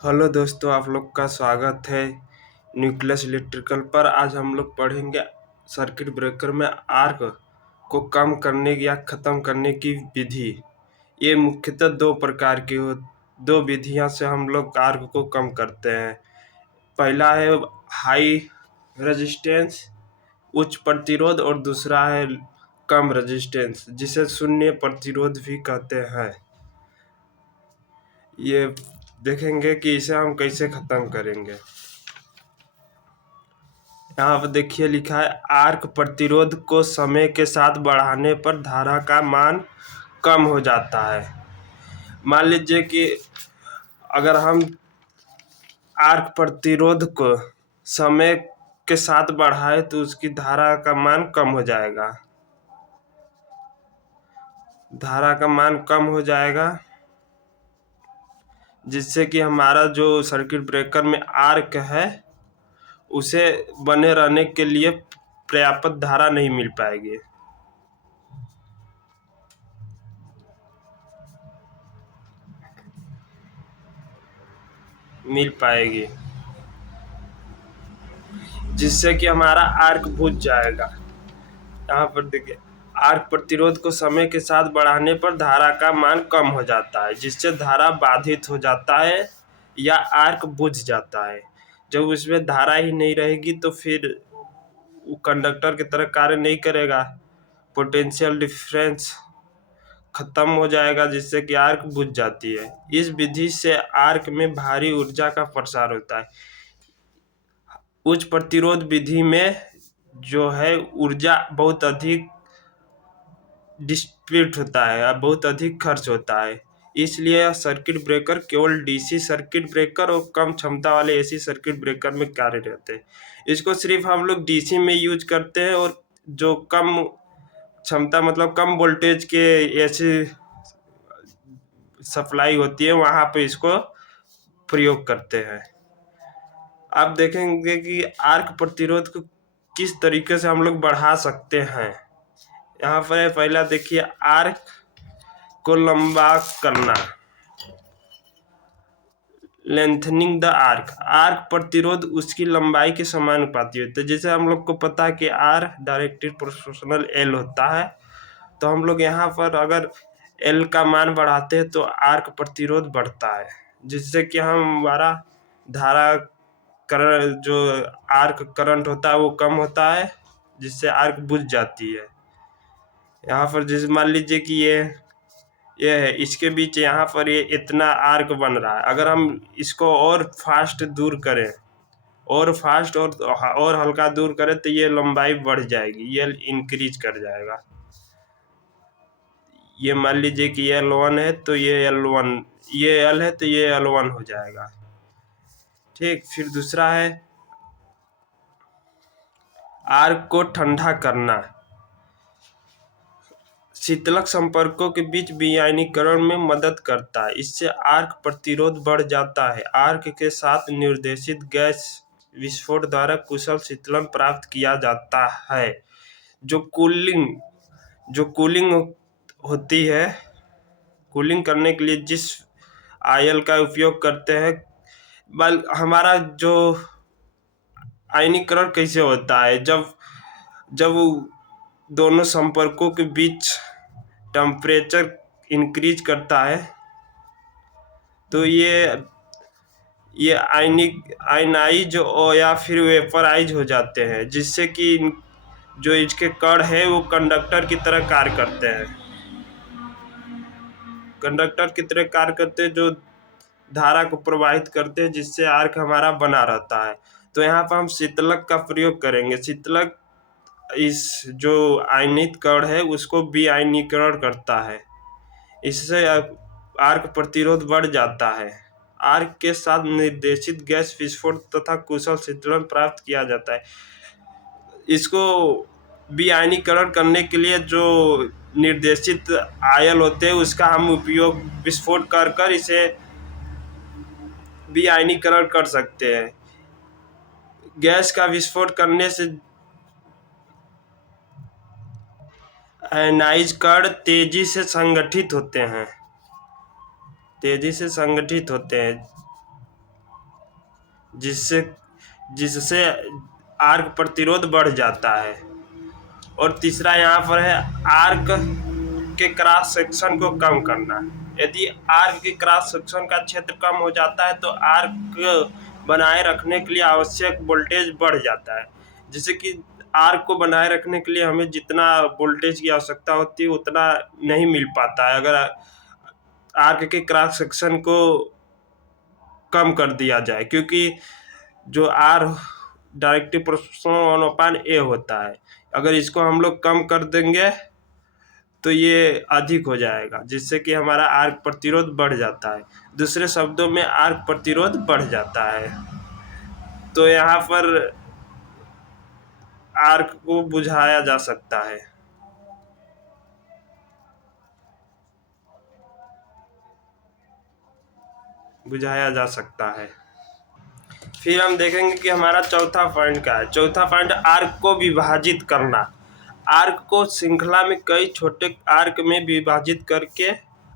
Hello दोस्तों, आप लोग का स्वागत है न्यूक्लियस इलेक्ट्रिकल पर। आज हम लोग पढ़ेंगे सर्किट ब्रेकर में आर्क को कम करने या ख़त्म करने की विधि। ये मुख्यतः दो प्रकार की दो विधियां से हम लोग आर्क को कम करते हैं। पहला है हाई रेजिस्टेंस, उच्च प्रतिरोध, और दूसरा है कम रेजिस्टेंस, जिसे शून्य प्रतिरोध भी कहते हैं। ये देखेंगे कि इसे हम कैसे ख़त्म करेंगे। यहाँ पर देखिए लिखा है, आर्क प्रतिरोध को समय के साथ बढ़ाने पर धारा का मान कम हो जाता है। मान लीजिए कि अगर हम आर्क प्रतिरोध को समय के साथ बढ़ाए तो उसकी धारा का मान कम हो जाएगा। धारा का मान कम हो जाएगा, जिससे कि हमारा जो सर्किट ब्रेकर में आर्क है उसे बने रहने के लिए पर्याप्त धारा नहीं मिल पाएगी। जिससे कि हमारा आर्क बुझ जाएगा। यहाँ पर देखिए, आर्क प्रतिरोध को समय के साथ बढ़ाने पर धारा का मान कम हो जाता है, जिससे धारा बाधित हो जाता है या आर्क बुझ जाता है। जब उसमें धारा ही नहीं रहेगी तो फिर वो कंडक्टर की तरह कार्य नहीं करेगा, पोटेंशियल डिफरेंस खत्म हो जाएगा, जिससे कि आर्क बुझ जाती है। इस विधि से आर्क में भारी ऊर्जा का प्रसार होता है। उच्च प्रतिरोध विधि में जो है ऊर्जा बहुत अधिक डिस्ट्रीब्यूट होता है, बहुत अधिक खर्च होता है। इसलिए यह सर्किट ब्रेकर केवल डीसी सर्किट ब्रेकर और कम क्षमता वाले एसी सर्किट ब्रेकर में कार्य रहते हैं। इसको सिर्फ हम लोग डीसी में यूज करते हैं, और जो कम क्षमता मतलब कम वोल्टेज के एसी सप्लाई होती है वहाँ पे इसको प्रयोग करते हैं। आप देखेंगे कि आर्क प्रतिरोध को किस तरीके से हम लोग बढ़ा सकते हैं। यहाँ पर पहला देखिए, आर्क को लंबा करना, लेंथनिंग द आर्क। आर्क प्रतिरोध उसकी लंबाई के समानुपाती होता है। जैसे हम लोग को पता है कि आर डायरेक्टेड प्रोपोर्शनल एल होता है, तो हम लोग यहाँ पर अगर एल का मान बढ़ाते हैं तो आर्क प्रतिरोध बढ़ता है, जिससे कि हमारा धारा करंट जो आर्क करंट होता है वो कम होता है, जिससे आर्क बुझ जाती है। यहाँ पर जैसे मान लीजिए कि ये है, इसके बीच यहाँ पर ये इतना आर्क बन रहा है। अगर हम इसको और फास्ट दूर करें, और फास्ट और हल्का दूर करें तो ये लंबाई बढ़ जाएगी, ये इंक्रीज कर जाएगा। ये मान लीजिए कि ये L1 है तो ये L1, ये L है तो ये L1 हो जाएगा। ठीक, फिर दूसरा है आर्क को ठंडा करना। शीतलक संपर्कों के बीच विआयनीकरण में मदद करता है। इससे आर्क प्रतिरोध बढ़ जाता है। आर्क के साथ निर्देशित गैस विस्फोट द्वारा कुशल शीतलन प्राप्त किया जाता है। जो कूलिंग होती है, कूलिंग करने के लिए जिस आयल का उपयोग करते हैं, हमारा जो आयनीकरण कैसे होता है, जब दोनों संपर्कों के बीच टेम्परेचर इंक्रीज करता है तो ये आयनाइज या फिर वेपराइज हो जाते हैं, जिससे कि जो इसके कण है वो कंडक्टर की तरह कार्य करते हैं। कंडक्टर की तरह कार्य करते हैं, जो धारा को प्रवाहित करते हैं, जिससे आर्क हमारा बना रहता है। तो यहाँ पर हम शीतलक का प्रयोग करेंगे। शीतलक इस जो आयनित कण है उसको विआयनीकरण करता है। इससे आर्क प्रतिरोध बढ़ जाता है। आर्क के साथ निर्देशित गैस विस्फोट तथा कुशल शीतलन प्राप्त किया जाता है। इसको विआयनीकरण करने के लिए जो निर्देशित आयल होते हैं उसका हम उपयोग विस्फोट कर इसे विआयनीकरण कर सकते हैं। गैस का विस्फोट करने से आयनाइज कण तेजी से संगठित होते हैं। जिससे जिससे आर्क प्रतिरोध बढ़ जाता है। और तीसरा यहाँ पर है आर्क के क्रॉस सेक्शन को कम करना। यदि आर्क के क्रॉस सेक्शन का क्षेत्र कम हो जाता है तो आर्क बनाए रखने के लिए आवश्यक वोल्टेज बढ़ जाता है, जिससे कि आर्क को बनाए रखने के लिए हमें जितना वोल्टेज की आवश्यकता होती है उतना नहीं मिल पाता है अगर आर्क के क्रॉस सेक्शन को कम कर दिया जाए, क्योंकि जो आर डायरेक्टिव प्रोपोर्शनल 1/A होता है, अगर इसको हम लोग कम कर देंगे तो ये अधिक हो जाएगा, जिससे कि हमारा आर्क प्रतिरोध बढ़ जाता है। दूसरे शब्दों में आर्क प्रतिरोध बढ़ जाता है। तो यहाँ पर आर्क को बुझाया जा सकता है। फिर हम देखेंगे कि हमारा चौथा पॉइंट क्या है। चौथा पॉइंट आर्क को विभाजित करना। आर्क को श्रृंखला में कई छोटे आर्क में विभाजित करके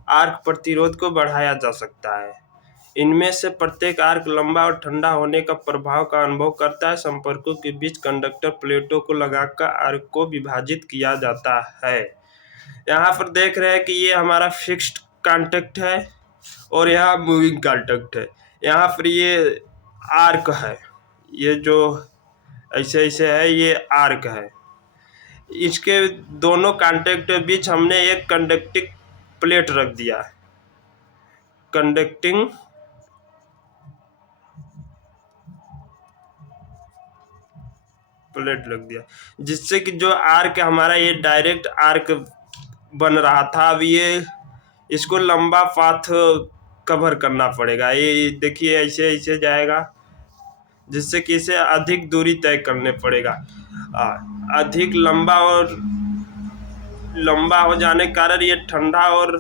आर्क प्रतिरोध को बढ़ाया जा सकता है। इनमें से प्रत्येक आर्क लंबा और ठंडा होने का प्रभाव का अनुभव करता है। संपर्कों के बीच कंडक्टर प्लेटों को लगाकर आर्क को विभाजित किया जाता है। यहाँ पर देख रहे हैं कि ये हमारा फिक्स्ड कांटेक्ट है और यहाँ मूविंग कांटेक्ट है। यहाँ पर ये आर्क है, ये जो ऐसे ऐसे है ये आर्क है। इसके दोनों कांटेक्ट के बीच हमने एक कंडक्टिंग प्लेट रख दिया, कंडक्टिंग प्लेट रख दिया, जिससे कि जो आर्क हमारा ये डायरेक्ट आर्क बन रहा था, अब ये इसको लंबा पाथ कवर करना पड़ेगा। ये देखिए ऐसे ऐसे जाएगा, जिससे कि इसे अधिक दूरी तय करने पड़ेगा। अधिक लंबा हो जाने के कारण ये ठंडा और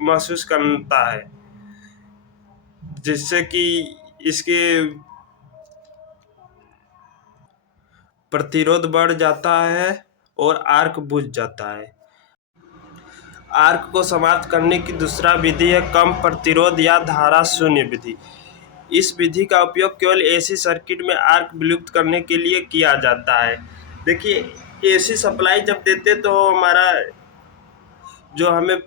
महसूस करता है, जिससे कि इसके प्रतिरोध बढ़ जाता है और आर्क बुझ जाता है। आर्क को समाप्त करने की दूसरा विधि है कम प्रतिरोध या धारा शून्य विधि। इस विधि का उपयोग केवल एसी सर्किट में आर्क विलुप्त करने के लिए किया जाता है। देखिए एसी सप्लाई जब देते तो हमारा जो हमें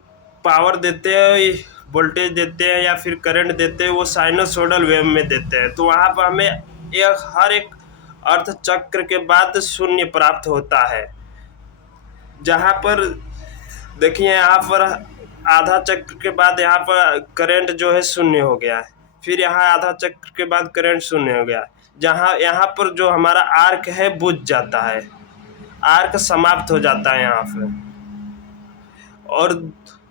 पावर देते हैं, वोल्टेज देते हैं या फिर करंट देते हैं, वो साइनसोइडल वेव में देते हैं। तो वहाँ पर हमें हर एक अर्ध चक्र के बाद शून्य प्राप्त होता है। जहाँ पर देखिए यहाँ पर आधा चक्र के बाद यहाँ पर करंट जो है शून्य हो गया है, फिर यहाँ आधा चक्र के बाद करंट शून्य हो गया, जहाँ यहाँ पर जो हमारा आर्क है बुझ जाता है, आर्क समाप्त हो जाता है यहाँ पर। और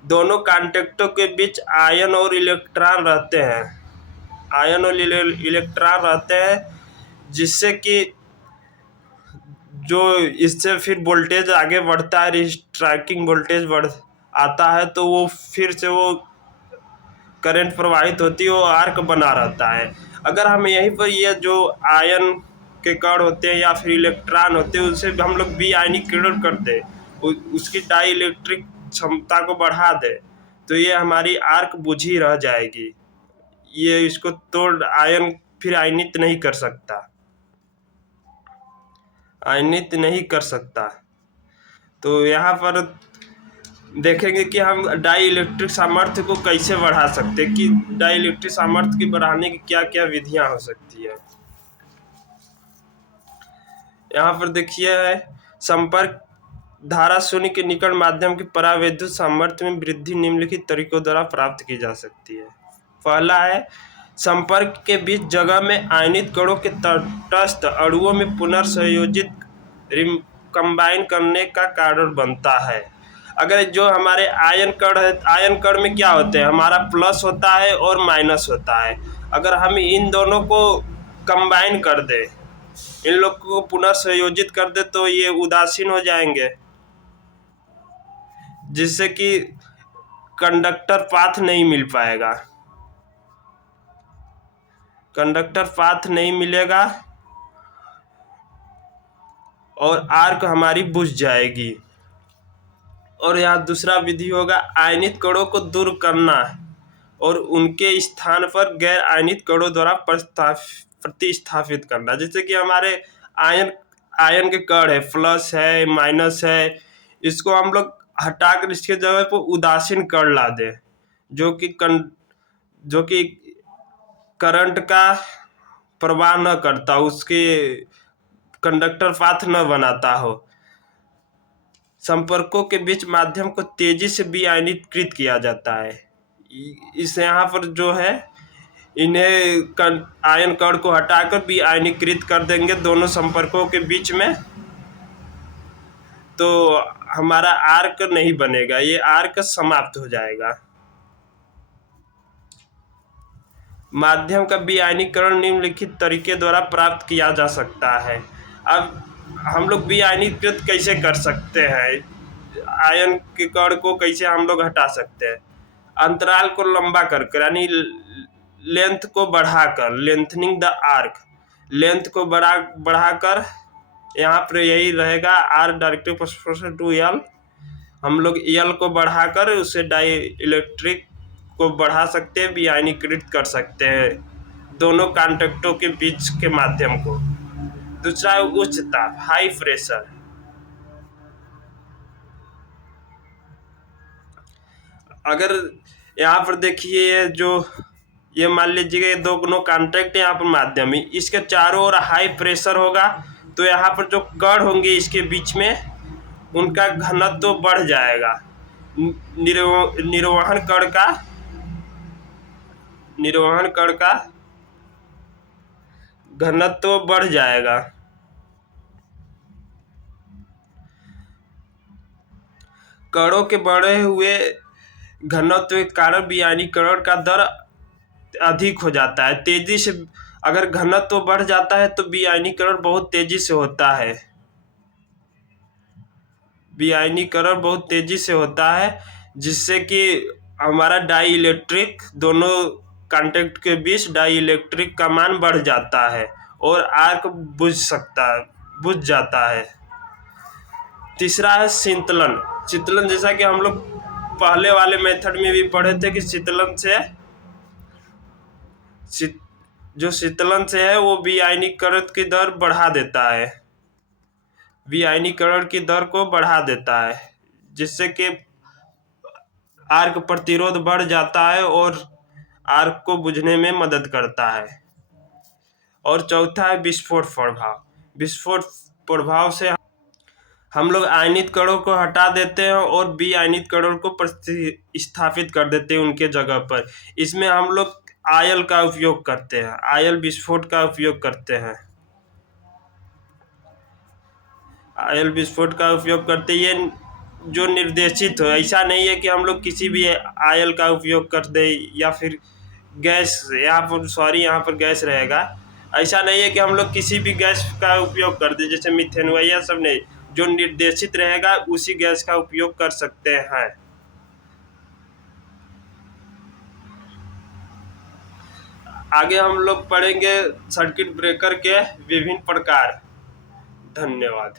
दोनों कांटेक्टों के बीच आयन और इलेक्ट्रॉन रहते हैं, आयन और इलेक्ट्रॉन रहते हैं, जिससे कि जो इससे फिर वोल्टेज आगे बढ़ता है, स्ट्राइकिंग वोल्टेज बढ़ आता है, तो वो फिर से वो करंट प्रवाहित होती है, वो आर्क बना रहता है। अगर हम यहीं पर ये जो आयन के कण होते हैं या फिर इलेक्ट्रॉन होते हैं उनसे हम लोग बी आयनीकरण कर दे, उसकी डाई इलेक्ट्रिक क्षमता को बढ़ा दे, तो ये हमारी आर्क बुझी रह जाएगी। ये इसको तोड़ आयन फिर आयनित नहीं कर सकता। तो यहाँ पर देखेंगे कि हम डाई इलेक्ट्रिक सामर्थ्य को कैसे बढ़ा सकते हैं, कि डाई इलेक्ट्रिक सामर्थ्य की बढ़ाने की क्या क्या विधियां हो सकती है। यहाँ पर देखिए संपर्क धारा शून्य के निकट माध्यम की परावैद्युत सामर्थ्य में वृद्धि निम्नलिखित तरीकों द्वारा प्राप्त की जा सकती है। पहला है संपर्क के बीच जगह में आयनित कणों के तटस्थ अणुओं में पुनर्संयोजित कंबाइन करने का कारण बनता है। अगर जो हमारे आयन कण है, आयन कण में क्या होते हैं, हमारा प्लस होता है और माइनस होता है। अगर हम इन दोनों को कंबाइन कर दें, इन लोग को पुनर्संयोजित कर दे, तो ये उदासीन हो जाएंगे, जिससे कि कंडक्टर पाथ नहीं मिल पाएगा, कंडक्टर पाथ नहीं मिलेगा और आर्क हमारी बुझ जाएगी। और यहाँ दूसरा विधि होगा आयनित कणों को दूर करना और उनके स्थान पर गैर आयनित कणों द्वारा प्रतिस्थापित करना। जैसे कि हमारे आयन आयन के कण है, प्लस है, माइनस है, इसको हम लोग हटाकर इसके जगह पर उदासीन कण ला दें, जो कि करंट का प्रवाह न करता, उसके कंडक्टर पाथ न बनाता हो। संपर्कों के बीच माध्यम को तेजी से विआयनीकृत किया जाता है। इस यहाँ पर जो है, इन्हें आयन कण को हटाकर विआयनीकृत कर देंगे दोनों संपर्कों के बीच में, तो हमारा आर्क नहीं बनेगा, ये आर्क समाप्त हो जाएगा। माध्यम का विआयनीकरण निम्नलिखित तरीके द्वारा प्राप्त किया जा सकता है। अब हम लोग विआयनीकृत कैसे कर सकते हैं, आयन के कण को कैसे हम लोग हटा सकते हैं? अंतराल को लंबा कर यानी लेंथ को बढ़ाकर, लेंथनिंग द आर्क, लेंथ को बढ़ाकर यहाँ पर यही रहेगा R directly proportional to L. हम लोग एल को बढ़ाकर उसे डाई इलेक्ट्रिक को बढ़ा सकते हैं, विआयनीकृत कर सकते हैं दोनों कॉन्टैक्टों के बीच के माध्यम को। दूसरा है उच्च ताप, हाई प्रेशर। अगर यहाँ पर देखिए, जो ये मान लीजिए दोनों कॉन्टैक्ट यहाँ पर माध्यम ही, इसके चारों ओर हाई प्रेशर होगा, तो यहाँ पर जो कण होंगे इसके बीच में, उनका घनत्व तो बढ़ जाएगा। निर्वहन कण का घनत्व तो बढ़ जाएगा। कणों के बढ़े हुए घनत्व के कारण विआयनीकरण का दर अधिक हो जाता है, तेजी से। अगर घनत्व बढ़ जाता है तो विआयनीकरण बहुत तेजी से होता है, विआयनीकरण बहुत तेजी से होता है, जिससे कि हमारा डाई इलेक्ट्रिक, दोनों कॉन्टैक्ट के बीच डाई इलेक्ट्रिक का मान बढ़ जाता है और आर्क बुझ जाता है। तीसरा है शीतलन। शीतलन, जैसा कि हम लोग पहले वाले मेथड में भी पढ़े थे कि शीतलन से है वो विआयनीकरण की दर बढ़ा देता है, विआयनीकरण की दर को बढ़ा देता है, जिससे कि आर्क प्रतिरोध बढ़ जाता है और आर्क को बुझने में मदद करता है। और चौथा है विस्फोट प्रभाव। विस्फोट प्रभाव से हम लोग आयनित कणों को हटा देते हैं और विआयनित कणों को प्रतिस्थापित कर देते हैं उनके जगह पर। इसमें हम लोग आयल का उपयोग करते हैं, आयल विस्फोट का उपयोग करते हैं, आयल विस्फोट का उपयोग करते ये जो निर्देशित हो। ऐसा नहीं है कि हम लोग किसी भी आयल का उपयोग कर दे, या फिर गैस, यहाँ पर गैस रहेगा। ऐसा नहीं है कि हम लोग किसी भी गैस का उपयोग कर दे, जैसे मीथेन हुआ, यह सब नहीं। जो निर्देशित रहेगा उसी गैस का उपयोग कर सकते हैं। आगे हम लोग पढ़ेंगे सर्किट ब्रेकर के विभिन्न प्रकार। धन्यवाद।